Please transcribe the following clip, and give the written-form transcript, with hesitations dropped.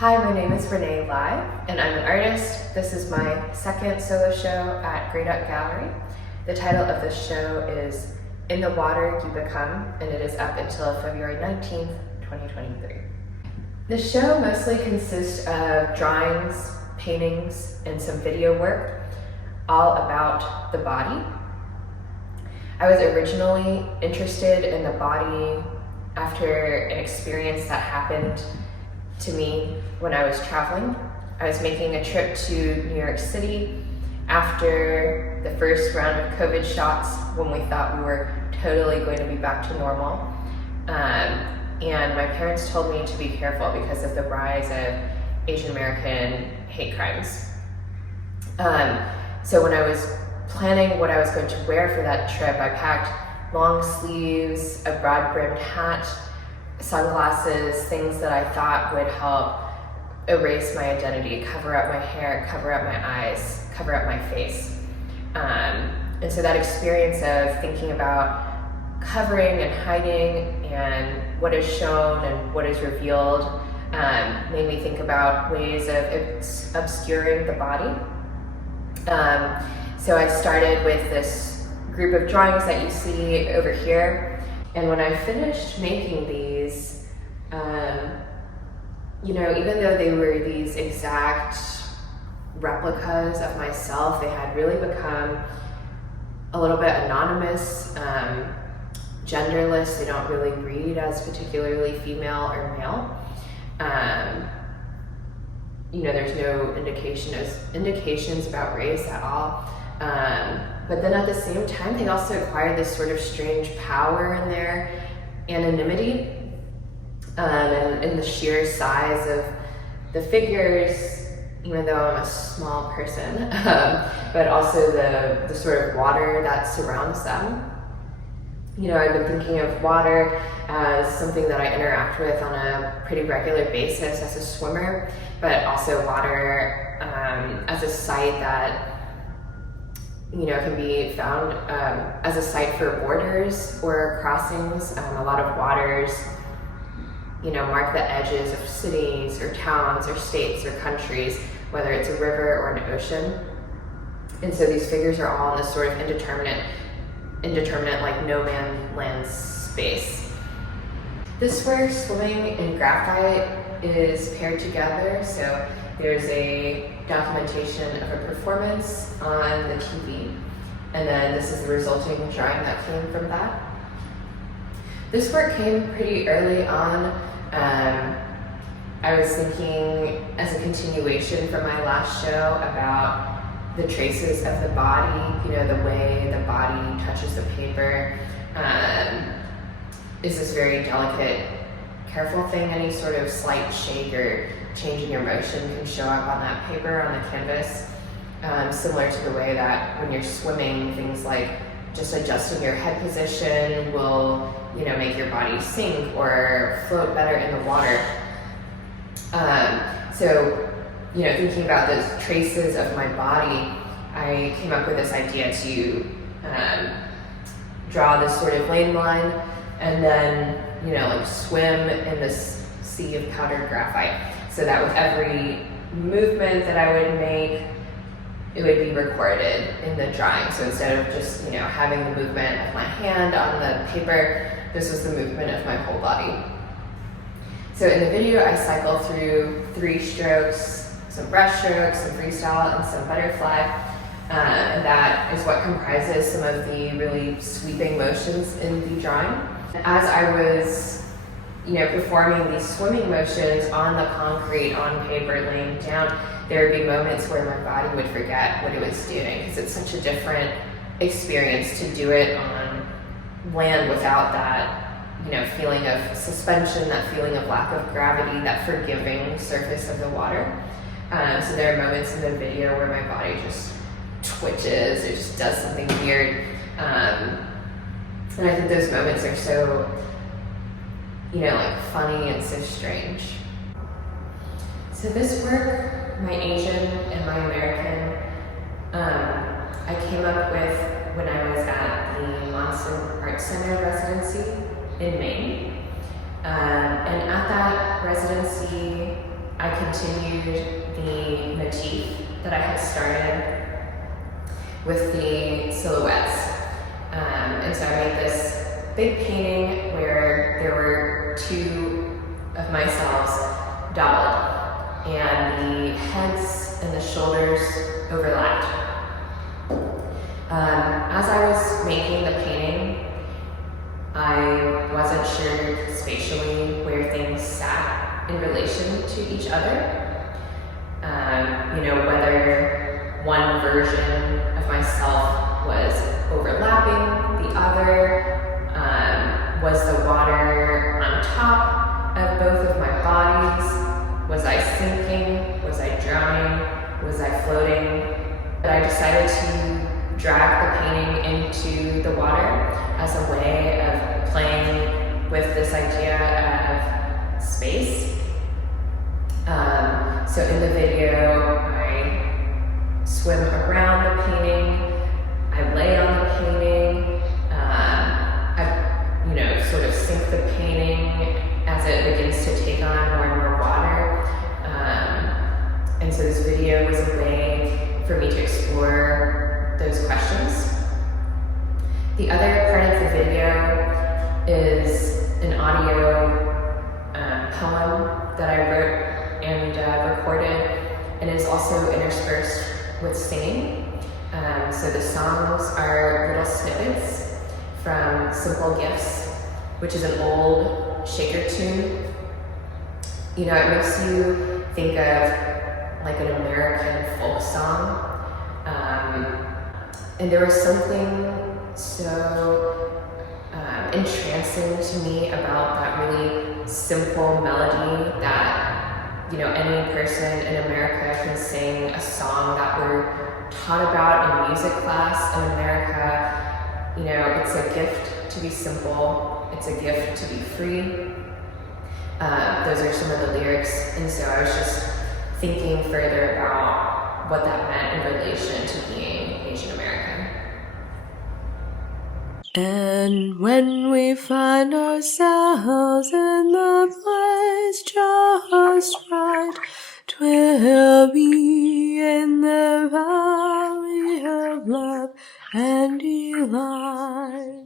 Hi, my name is Renee Lai, and I'm an artist. This is my second solo show at grayDUCK Gallery. The title of this show is In the Water You Become, and it is up until February 19th, 2023. The show mostly consists of drawings, paintings, and some video work, all about the body. I was originally interested in the body after an experience that happened to me when I was traveling. I was making a trip to New York City after the first round of COVID shots when we thought we were totally going to be back to normal. And my parents told me to be careful because of the rise of Asian American hate crimes. So when I was planning what I was going to wear for that trip, I packed long sleeves, a broad brimmed hat, sunglasses, things that I thought would help erase my identity, cover up my hair, cover up my eyes, cover up my face. And so that experience of thinking about covering and hiding and what is shown and what is revealed made me think about ways of obscuring the body. So I started with this group of drawings that you see over here. And when I finished making these, even though they were these exact replicas of myself, they had really become a little bit anonymous, genderless. They don't really read as particularly female or male. There's no indications about race at all. But then at the same time, they also acquired this sort of strange power in their anonymity, and the sheer size of the figures, even though I'm a small person, but also the sort of water that surrounds them. I've been thinking of water as something that I interact with on a pretty regular basis as a swimmer, but also water as a site that can be found as a site for borders or crossings. A lot of waters, mark the edges of cities or towns or states or countries, whether it's a river or an ocean. And so these figures are all in this sort of indeterminate like no man land space. This work, swimming in graphite, is paired together. So there's a documentation of a performance on the TV, and then this is the resulting drawing that came from that. This work came pretty early on. I was thinking as a continuation from my last show about the traces of the body, the way the body touches the paper is this very delicate, careful thing. Any sort of slight shake or change in your motion can show up on that paper, on the canvas, similar to the way that when you're swimming, things like just adjusting your head position will, make your body sink or float better in the water. Thinking about those traces of my body, I came up with this idea to draw this sort of lane line and then, swim in this sea of powdered graphite. So that with every movement that I would make, it would be recorded in the drawing. So instead of just, having the movement of my hand on the paper, this was the movement of my whole body. So in the video, I cycle through 3 strokes, some brush strokes, some freestyle, and some butterfly. And that is what comprises some of the really sweeping motions in the drawing. As I was, performing these swimming motions on the concrete, on paper, laying down, there would be moments where my body would forget what it was doing, because it's such a different experience to do it on land without that, feeling of suspension, that feeling of lack of gravity, that forgiving surface of the water. So there are moments in the video where my body just twitches or just does something weird. And I think those moments are so, funny and so strange. So this work, my Asian and my American, I came up with when I was at the Monson Art Center residency in Maine. And at that residency, I continued the motif that I had started with the silhouettes. And so I made this big painting where there were two of myself doubled, and the heads and the shoulders overlapped. As I was making the painting, I wasn't sure spatially where things sat in relation to each other. Whether one version of myself was overlapping the other, was the water on top of both of my bodies, was I sinking, was I drowning, was I floating? But I decided to drag the painting into the water as a way of playing with this idea of space. So in the video, I swim around the painting, I lay on the painting, I sort of sink the painting as it begins to take on more and more water. And so this video was a way for me to explore those questions. The other part of the video is an audio poem that I wrote and recorded, and is also interspersed with singing. So the songs are little snippets from Simple Gifts, which is an old shaker tune. It makes you think of like an American folk song. And there was something so entrancing to me about that really simple melody that any person in America can sing a song that we're taught about in music class in America. It's a gift to be simple. It's a gift to be free. Those are some of the lyrics, and so I was just thinking further about what that meant in relation to being Asian American. And when we find ourselves in the place just right, 'twill be in the valley of love and delight.